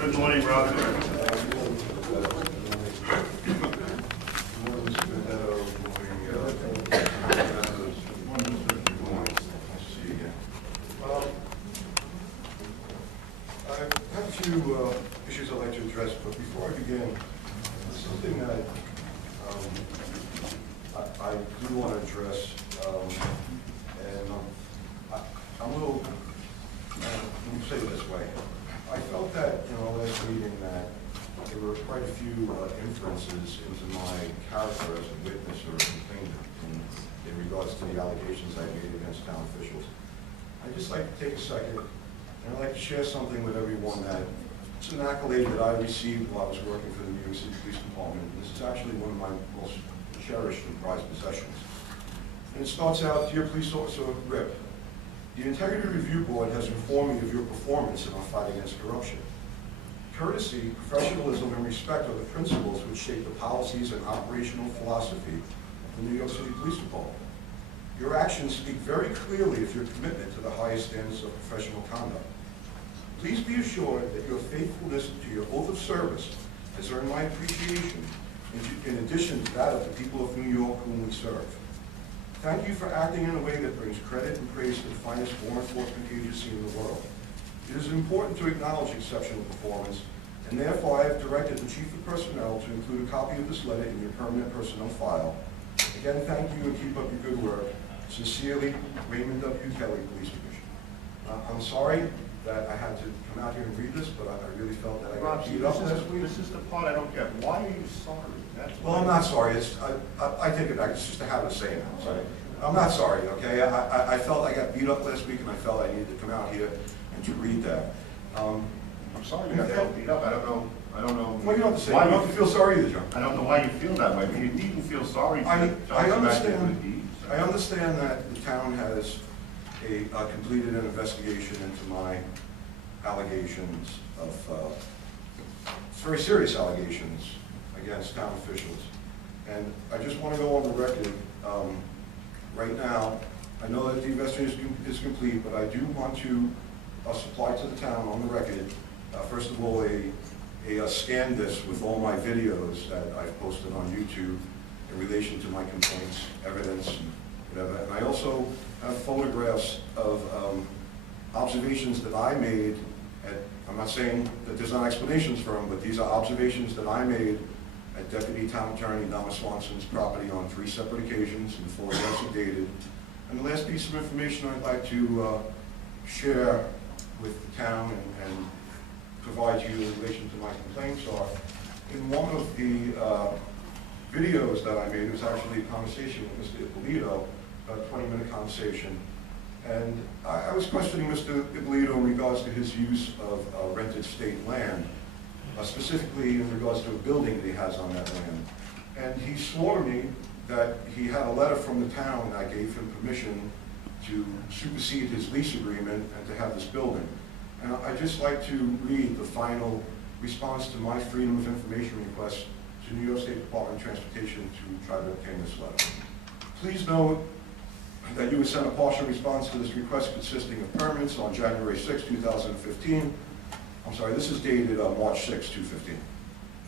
Good morning, Robert. I have a few issues I'd like to address, but before I begin, there's something that I do want to address, and I'm a little, let me say it this way. I felt that in our last meeting that there were quite a few inferences into my character as a witness or a complainant in regards to the allegations I made against town officials. I'd just like to take a second, and I'd like to share something with everyone that it's an accolade that I received while I was working for the New York City Police Department. This is actually one of my most cherished and prized possessions. And it starts out, Dear Police Officer Rip, the Integrity Review Board has informed me of your performance in our fight against corruption. Courtesy, professionalism, and respect are the principles which shape the policies and operational philosophy of the New York City Police Department. Your actions speak very clearly of your commitment to the highest standards of professional conduct. Please be assured that your faithfulness to your oath of service has earned my appreciation, in addition to that of the people of New York whom we serve. Thank you for acting in a way that brings credit and praise to the finest law enforcement agency in the world. It is important to acknowledge exceptional performance, and therefore I have directed the Chief of Personnel to include a copy of this letter in your permanent personnel file. Again, thank you and keep up your good work. Sincerely, Raymond W. Kelly, Police Commissioner. I'm sorry that I had to come out here and read this, but I really felt that I got beat up last week. This is the part I don't get. Why are you sorry? Well, I'm not sorry. I take it back. It's just a habit of saying that. Sorry. I'm not sorry, okay? I felt I got beat up last week, and I felt I needed to come out here and to read that. I'm sorry you got beat up. I don't know. Well, you don't have to say. You don't have to feel sorry either, John. I don't know why you feel that way, but you needn't feel sorry. I understand that the town has completed an investigation into my allegations of very serious allegations against town officials. And I just want to go on the record right now. I know that the investigation is complete, but I do want to supply to the town on the record, first of all, a scan disc with all my videos that I've posted on YouTube in relation to my complaints, evidence, and whatever. And I also have photographs of observations that I made I'm not saying that there's not explanations for them, but these are observations that I made at Deputy Town Attorney Donna Swanson's property on 3 separate occasions, and 4 events are dated. And the last piece of information I'd like to share with the town and provide you in relation to my complaints are, in one of the videos that I made, it was actually a conversation with Mr. Ippolito, a 20-minute conversation. And I was questioning Mr. Ippolito in regards to his use of rented state land, specifically in regards to a building that he has on that land. And he swore to me that he had a letter from the town that gave him permission to supersede his lease agreement and to have this building. And I'd just like to read the final response to my Freedom of Information request to New York State Department of Transportation to try to obtain this letter. Please note that you have sent a partial response to this request consisting of permits on January 6, 2015. I'm sorry, this is dated March 6, 2015.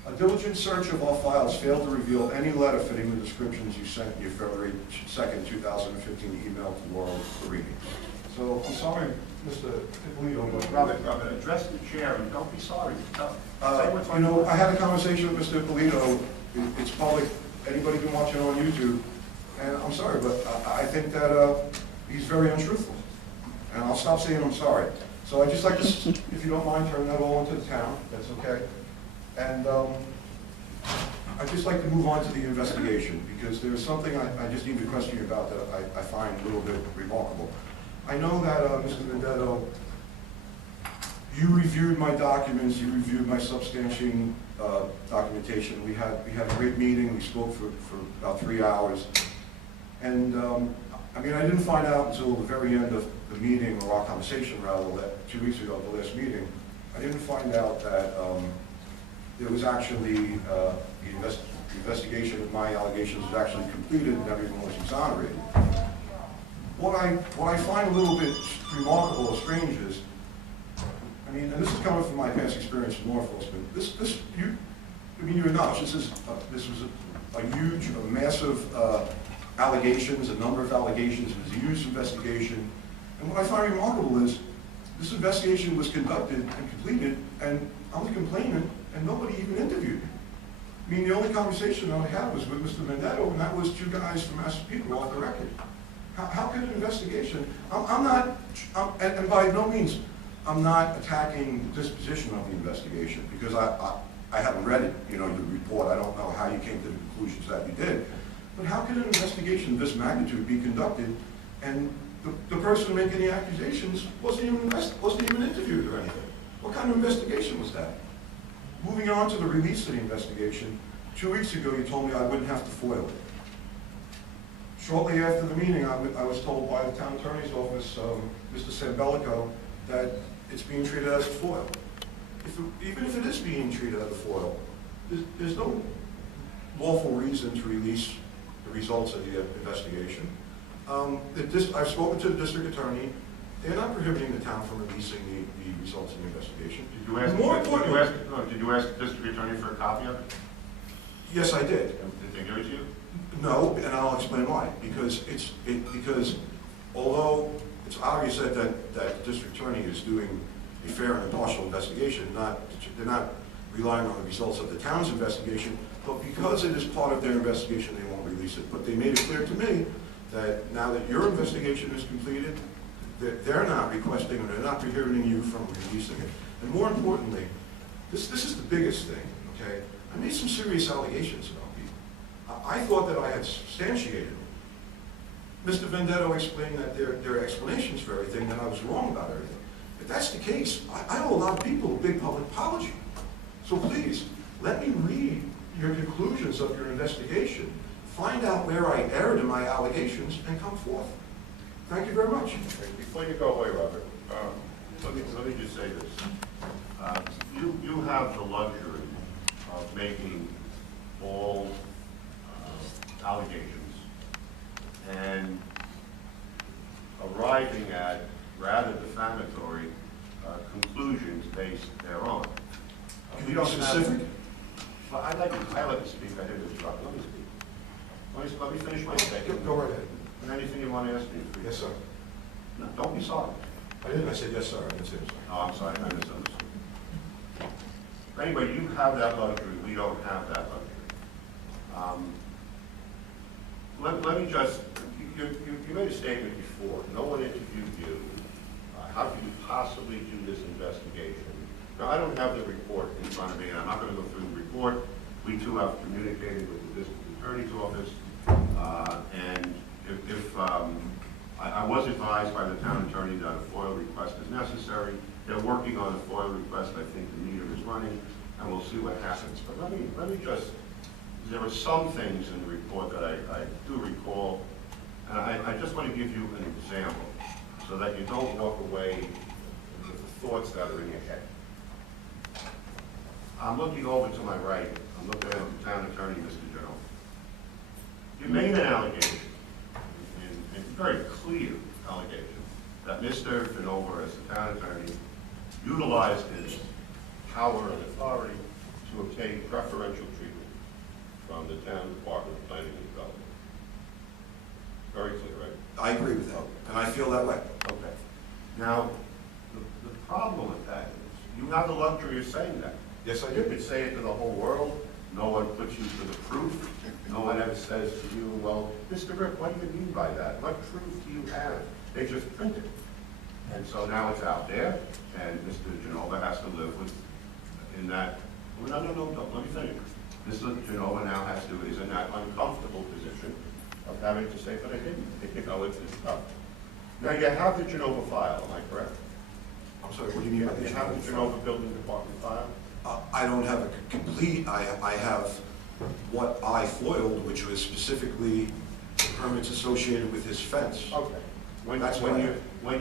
A diligent search of all files failed to reveal any letter fitting the descriptions you sent in your February 2, 2015 email to Laurel Farini. So I'm sorry, Mr. Ippolito. Robert, address the chair and don't be sorry. You know, I had a conversation with Mr. Ippolito. It's public. Anybody can watch it on YouTube. And I'm sorry, but I think that he's very untruthful. And I'll stop saying I'm sorry. So I'd just like to, if you don't mind, turn that all into the town. That's okay. And I'd just like to move on to the investigation, because there's something I just need to question you about that I find a little bit remarkable. I know that, Mr. Vendetto, you reviewed my documents, you reviewed my substantiating documentation. We had a great meeting. We spoke for about 3 hours. And I mean, I didn't find out until the very end of the meeting, or our conversation rather, that 2 weeks ago, the last meeting, I didn't find out that there was actually the investigation of my allegations was actually completed and everyone was exonerated. What I find a little bit remarkable or strange is, I mean, and this is coming from my past experience in law enforcement. I mean, you acknowledge this was a huge, a massive allegations, a number of allegations. It was a huge investigation. And what I find remarkable is this investigation was conducted and completed, and I was complaining, and nobody even interviewed me. I mean, the only conversation I had was with Mr. Vendetto, and that was two guys from Massapequa off the record. How could an investigation? And by no means, I'm not attacking the disposition of the investigation, because I haven't read it, you know, your report. I don't know how you came to the conclusions that you did. But how could an investigation of this magnitude be conducted, and the person making the accusations wasn't even interviewed or anything? What kind of investigation was that? Moving on to the release of the investigation, 2 weeks ago you told me I wouldn't have to foil it. Shortly after the meeting, I was told by the town attorney's office, Mr. Sambelico, that it's being treated as a foil. Even if it is being treated as a foil, there's no lawful reason to release the results of the investigation. I've spoken to the district attorney. They're not prohibiting the town from releasing the results of the investigation. Did you ask the district attorney for a copy of it? Yes, I did. Did they give it to you? No, and I'll explain why. Because although it's obvious that the district attorney is doing a fair and impartial investigation, they're not relying on the results of the town's investigation, but because it is part of their investigation, they won't release it. But they made it clear to me that now that your investigation is completed, that they're not requesting or they're not prohibiting you from releasing it. And more importantly, this is the biggest thing, okay? I made some serious allegations about people. I thought that I had substantiated them. Mr. Vendetto explained that there are explanations for everything, that I was wrong about everything. If that's the case, I owe a lot of people a big public apology. So please, let me read your conclusions of your investigation, find out where I erred in my allegations, and come forth. Thank you very much. Before you go away, Robert, let me just say this. You have the luxury of making all allegations and arriving at rather defamatory conclusions based thereon. Can you be specific? Well, I'd like to speak. I didn't interrupt. Let me speak. Let me finish my statement. Go right ahead. And anything you want to ask me? Yes, sir. No, don't be sorry. I didn't. I said yes, sir. I didn't say yes, sir. Oh, I'm sorry. I misunderstood. Anyway, you have that luxury. We don't have that luxury. Let me just, you made a statement before. No one interviewed you. How could you possibly do this investigation? Now, I don't have the report in front of me, and I'm not going to go through the report. We too have communicated with the district attorney's office, and if I was advised by the town attorney that a FOIL request is necessary. They're working on a FOIL request. I think the meter is running, and we'll see what happens. But let me just, there are some things in the report that I do recall, and I just want to give you an example so that you don't walk away with the thoughts that are in your head. I'm looking over to my right. I'm looking at the town attorney, Mr. Jones. You made an allegation, and very clear allegation, that Mr. Finova, as the town attorney, utilized his power and authority to obtain preferential treatment from the town Department of Planning and Development. Very clear, right? I agree with that, and I feel that way. Okay. Now, the problem with that is you have the luxury of saying that. Yes, I You do. could say it to the whole world. No one puts you to the proof. No one ever says to you, well, Mr. Rick, what do you mean by that? What proof do you have? They just print it. And so now it's out there, and Mr. Genova has to live with, in that, well, no, let me finish. Mr. Genova now has to, is in that uncomfortable position of having to say, but I didn't. You know, it's tough. Now, you have the Genova file, am I correct? I'm sorry, what do you mean by You the have the Genova Building Department file? I don't have a complete, I have what I foiled, which was specifically the permits associated with his fence. Okay. When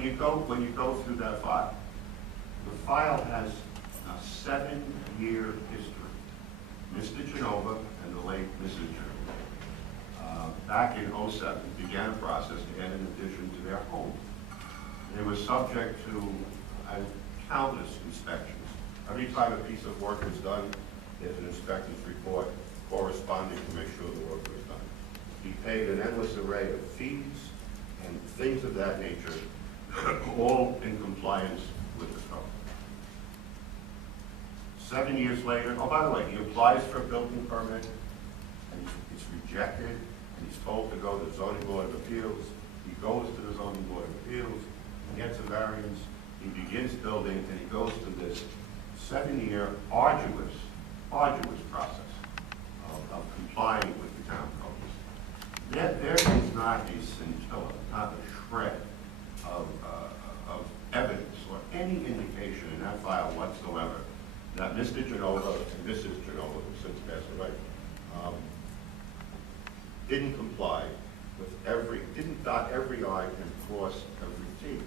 you go through that file, the file has a 7-year history. Mr. Genova and the late Mrs. Genova, back in '07, began a process to get an addition to their home. They were subject to, I countless inspections. Every time a piece of work is done, there's an inspector's report corresponding to make sure the work was done. He paid an endless array of fees and things of that nature, all in compliance with the code. 7 years later, oh, by the way, he applies for a building permit, and it's rejected, and he's told to go to the zoning board of appeals. He goes to the zoning board of appeals, he gets a variance, he begins building, and he goes to this 7-year arduous process of complying with the town codes. There is not a scintilla, not a shred of evidence or any indication in that file whatsoever that Mr. Genova and Mrs. Genova, who since passed away, didn't comply with didn't dot every I and cross every T.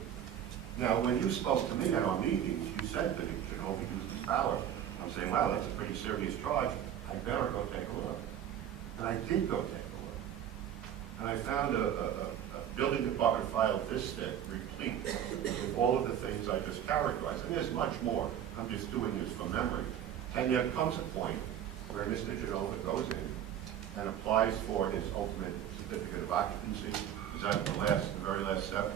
Now, when you spoke to me at our meetings, you said that Genova used his power. I'm saying, wow, that's a pretty serious charge. I better go take a look. And I did go take a look. And I found a building department file this thick, replete with all of the things I just characterized. And there's much more. I'm just doing this from memory. And there comes a point where Mr. Genova goes in and applies for his ultimate certificate of occupancy. Is that the very last step?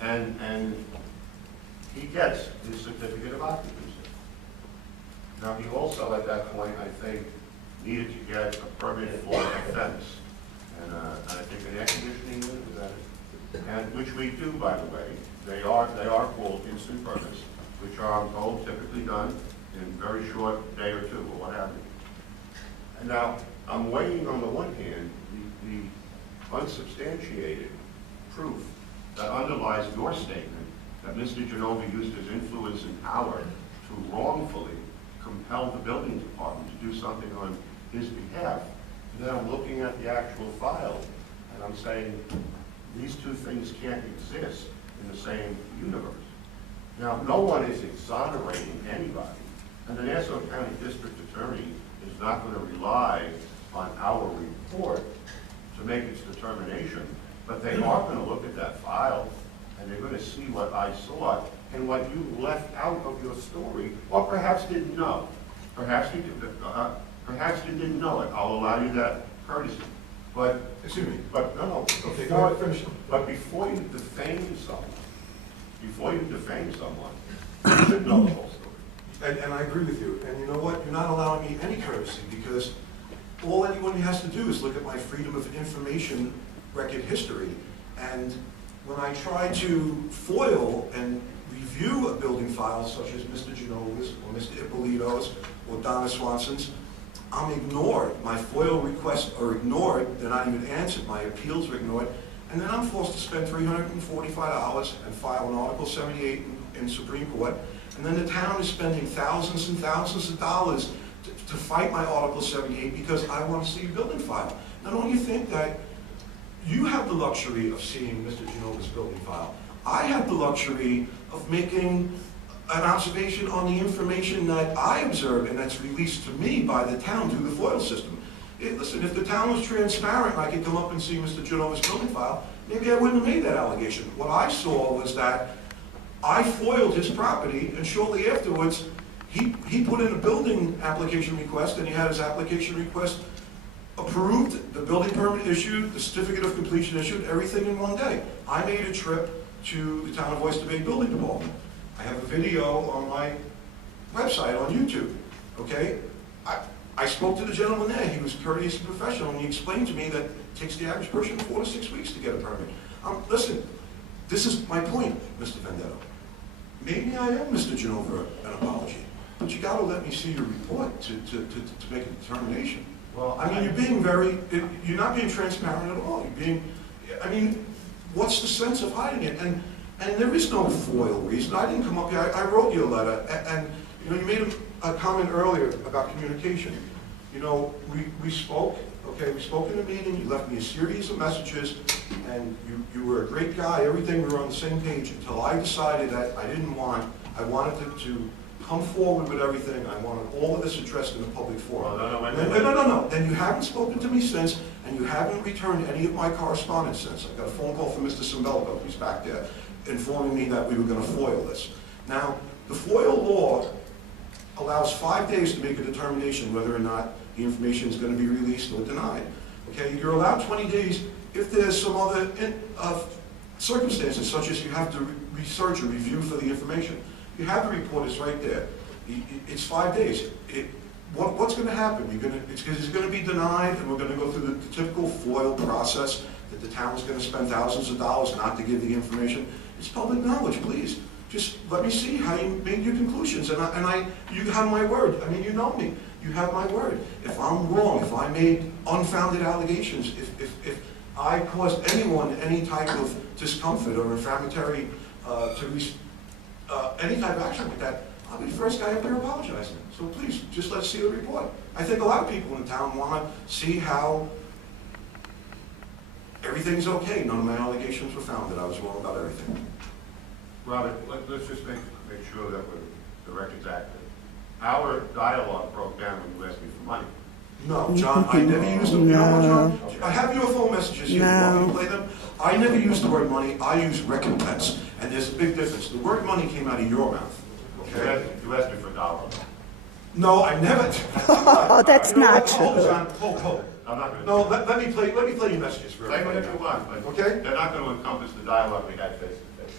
And he gets his certificate of occupancy. Now, he also, at that point, I think, needed to get a permit for a fence. And I think an air conditioning unit, is that it? And which we do, by the way. They are called instant permits, which are, I'm told, typically done in a very short day or two, or what have you. And now, I'm weighing on the one hand the unsubstantiated proof that underlies your statement that Mr. Genova used his influence and power to wrongfully compel the building department to do something on his behalf. And then I'm looking at the actual file, and I'm saying, these two things can't exist in the same universe. Now, no one is exonerating anybody, and the Nassau County District Attorney is not going to rely on our report to make its determination, but they are going to look at that file, and they're going to see what I saw and what you left out of your story, or perhaps didn't know. Perhaps you didn't know it. I'll allow you that courtesy. But Excuse me. But no. Okay, go ahead, finish. But before you defame someone, you should know the whole story. And I agree with you. And you know what? You're not allowing me any courtesy, because all anyone has to do is look at my Freedom of Information record history. And when I try to foil and review a building file such as Mr. Genova's or Mr. Ippolito's or Donna Swanson's, I'm ignored. My FOIL requests are ignored. They're not even answered. My appeals are ignored. And then I'm forced to spend $345 and file an Article 78 in Supreme Court. And then the town is spending thousands and thousands of dollars to fight my Article 78 because I want to see a building file. Now, don't you think that you have the luxury of seeing Mr. Genova's building file? I have the luxury of making an observation on the information that I observed and that's released to me by the town through the FOIL system. Listen, if the town was transparent and I could come up and see Mr. Genova's building file, maybe I wouldn't have made that allegation. What I saw was that I foiled his property, and shortly afterwards, he put in a building application request, and he had his application request approved, the building permit issued, the certificate of completion issued, everything in one day. I made a trip to the town of Oyster Bay Building Department. I have a video on my website on YouTube, okay? I spoke to the gentleman there. He was courteous and professional, and he explained to me that it takes the average person 4 to 6 weeks to get a permit. Listen, this is my point, Mr. Vendetto. Maybe I am Mr. Genova an apology, but you got to let me see your report to make a determination. Well, I mean, you're not being transparent at all. What's the sense of hiding it? And there is no FOIL reason. I didn't come up here. I wrote you a letter, and you made a comment earlier about communication. We spoke. Okay, we spoke in a meeting. You left me a series of messages, and you were a great guy. Everything, we were on the same page until I decided that I wanted to come forward with everything. I wanted all of this addressed in a public forum. No. Then you haven't spoken to me since, and you haven't returned any of my correspondence since. I got a phone call from Mr. Simbelko, he's back there, informing me that we were going to foil this. Now, The FOIL law allows 5 days to make a determination whether or not the information is going to be released or denied. Okay, you're allowed 20 days if there's some other circumstances, such as you have to research or review for the information. You have the report, it's right there. It's 5 days. What's going to happen? It's going to be denied, and we're going to go through the typical FOIL process that the town is going to spend thousands of dollars not to give the information. It's public knowledge, please. Just let me see how you made your conclusions, you have my word. I mean, you know me. You have my word. If I'm wrong, if I made unfounded allegations, if I caused anyone any type of discomfort or inflammatory any type of action like that, I'll be the first guy up there apologizing. So please, just let's see the report. I think a lot of people in the town want to see how everything's okay. None of my allegations were found that I was wrong about everything. Robert, let's just make sure that the record's accurate. Our dialogue broke down when you asked me for money. No, John, I never used them. You know what, John? I have UFO messages here. You want me to play them? I never used the word money. I use recompense. And there's a big difference. The word money came out of your mouth. Okay? You asked me for $1. No, I never. Oh, that's not true. Hold on. Hold. I'm not going to. No, let me play your messages for Say everybody. whatever you want, but Okay? they're not going to encompass the dialogue we had face to face.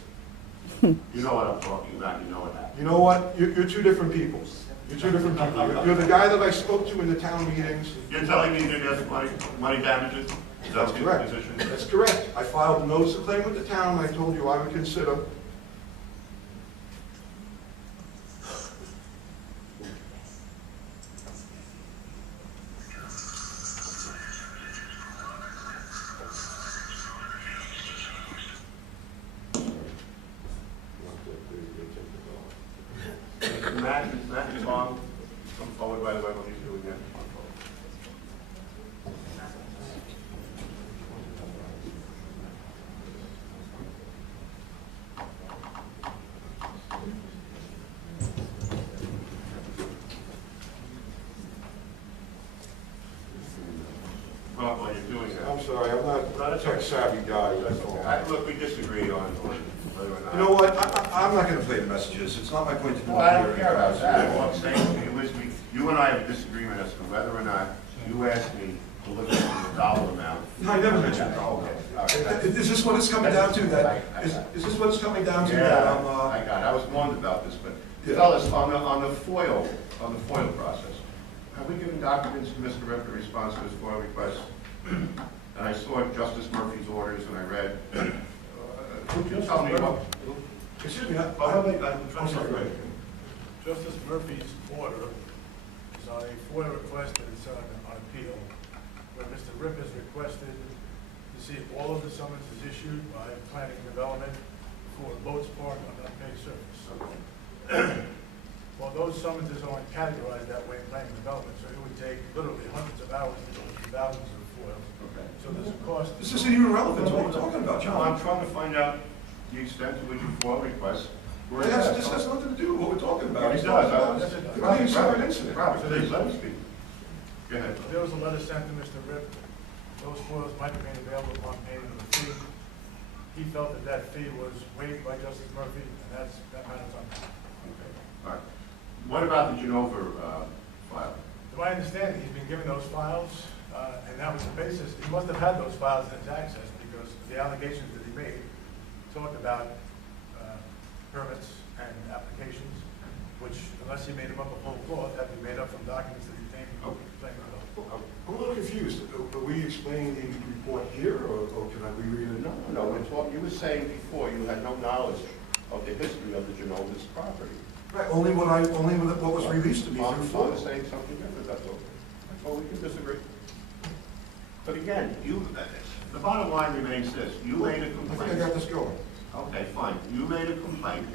You know what I'm talking about. You know what happened. You know what? You're two different people. You're two different people. You're the guy that I spoke to in the town meetings. You're telling me you didn't ask for money damages? Is that That's your correct. position? That's correct. I filed a notice of claim with the town, and I told you I would consider. Matt and Tom, come forward right away when he's doing that. Well, while you're doing that. I'm sorry, I'm not a tech-savvy guy. That's all. Look, we disagree on whether or not. You know what? I'm not going to play the messages. It's not my point to do. Well, I don't care about that. All I'm saying to you is you and I have a disagreement as to whether or not you asked me to look at the dollar amount. No, I never mentioned that. Okay. Is this what it's coming down to? Is this what it's coming down to? Yeah, I got it. I was warned about this, but tell us on the FOIL process. Have we given documents to Mr. Rip in response to his FOIL request? And I saw Justice Murphy's orders and I read. Could you tell me what? Excuse me. I'm I'm sorry. Go ahead. Justice Murphy's order is on a FOIA request that is on appeal, where Mr. Rip has requested to see if all of the summonses issued by planning and development for boats parked on unpaid surface. Well, those summonses aren't categorized that way in planning and development, so it would take literally hundreds of hours to go through thousands of FOILs. Okay. So there's a cost. This isn't even relevant to what we're talking about, No, John. I'm trying to find out the extent to which your FOIL request. This has nothing to do with what we're talking about. It It's does. not about a clean separate incident. Robert, please, let me speak. Go ahead. There was a letter sent to Mr. Rip. Those FOILs might be made available upon payment of a fee. He felt that that fee was waived by Justice Murphy, and that matters on that. Okay. All right. What about the Genova file? To my understanding, he's been given those files, and that was the basis. He must have had those files in his access, because the allegations that he made talked about permits and applications, which, unless he made them up of whole cloth, have to be made up from documents that he came from. I'm a little confused. Are we explaining the report here, or can I reread it? No, you were saying before you had no knowledge of the history of the Genova's property. Right, only what was released to me I'm through FOIL. saying something different, that's all. That's all, we can disagree. But again, the bottom line remains this, you made a I think I complaint. got this going. Okay, fine, you made a complaint.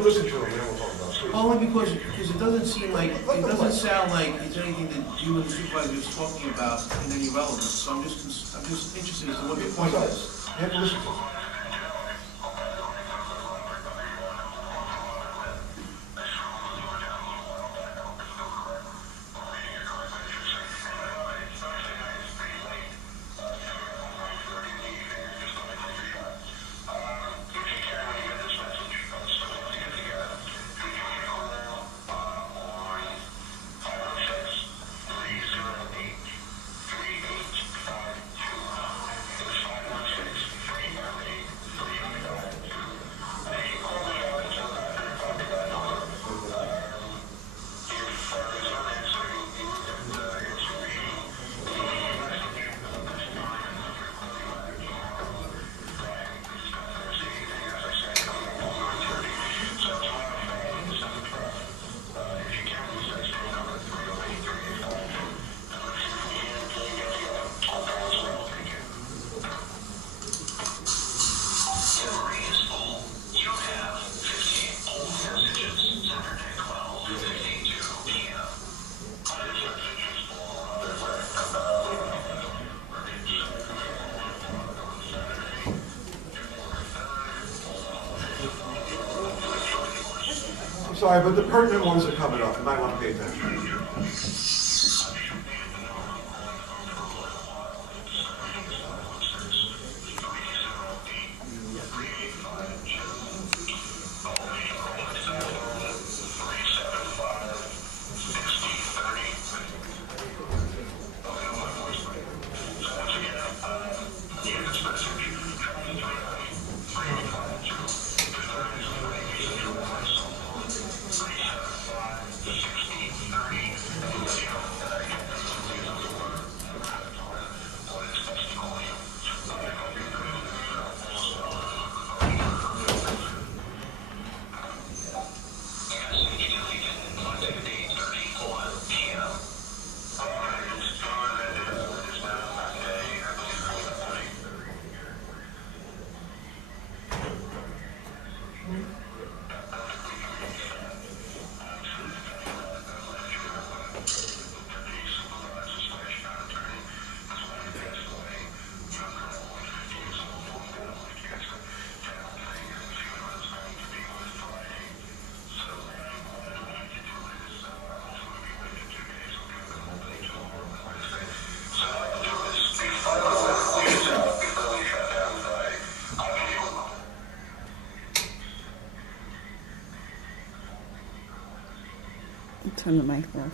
can listen to him, and then we'll talk about it, please. Only because it doesn't seem like, it doesn't sound like it's anything that you and the supervisor is talking about in any relevance. So I'm just interested as to what your point is. You have to listen to him. Sorry, but the pertinent ones are coming up. You might want to pay attention. Turn the mic off.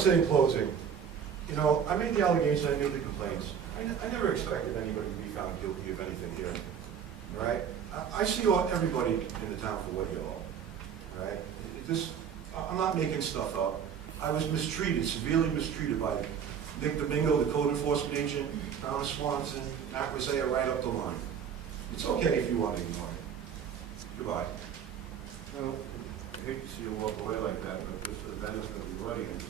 want to say in closing, you know, I made the allegations, I made the complaints. I never expected anybody to be found guilty of anything here, all right? I see everybody in the town for what you are, all right? I'm not making stuff up. I was mistreated, severely mistreated by Nick Domingo, the code enforcement agent, Donna Swanson, Matt Rosea, right up the line. It's okay if you want to ignore it. Goodbye. Well, I hate to see you walk away like that, but this is the benefit of the audience.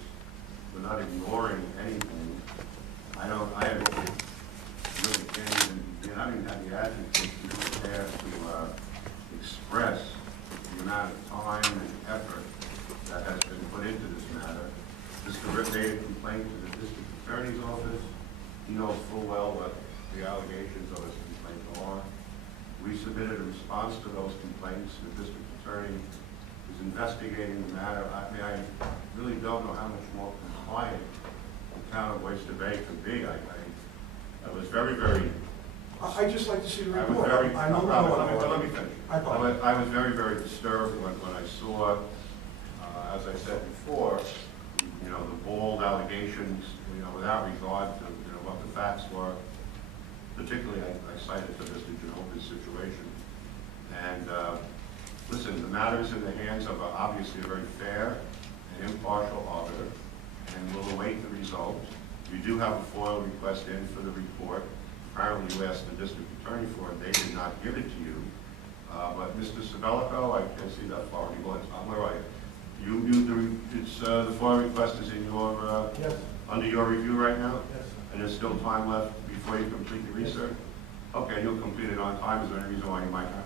We're not ignoring anything. I haven't really can't even, I don't even have the adjectives to prepare to express the amount of time and effort that has been put into this matter. Mr. Rip made a complaint to the district attorney's office. He knows full well what the allegations of his complaint are. We submitted a response to those complaints. The district attorney is investigating the matter. I really don't know how much more compliant the town of Oyster Bay could be. I was very, very... I'd just like to see the I report. was very... I don't know. Let me finish. I was very, very disturbed when I saw, as I said before, you know, the bold allegations, you know, without regard to, you know, what the facts were. Particularly, I cited the Mr. Genova's situation. And listen, the matter is in the hands of obviously a very fair and impartial auditor, and we'll await the results. We do have a FOIL request in for the report. Apparently, you asked the district attorney for it. They did not give it to you. But Mr. Sabelico, I can't see that far. Where are you? The FOIL request is in your Yes. under your review right now? Yes, sir. And there's still time left before you complete the research? Okay, you'll complete it on time. Is there any reason why you might not?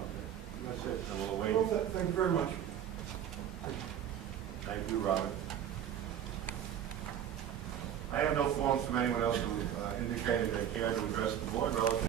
Okay, that's it. And we'll wait. Well, thank you very much. Thank you, Robert. I have no forms from anyone else who indicated they care to address the board relative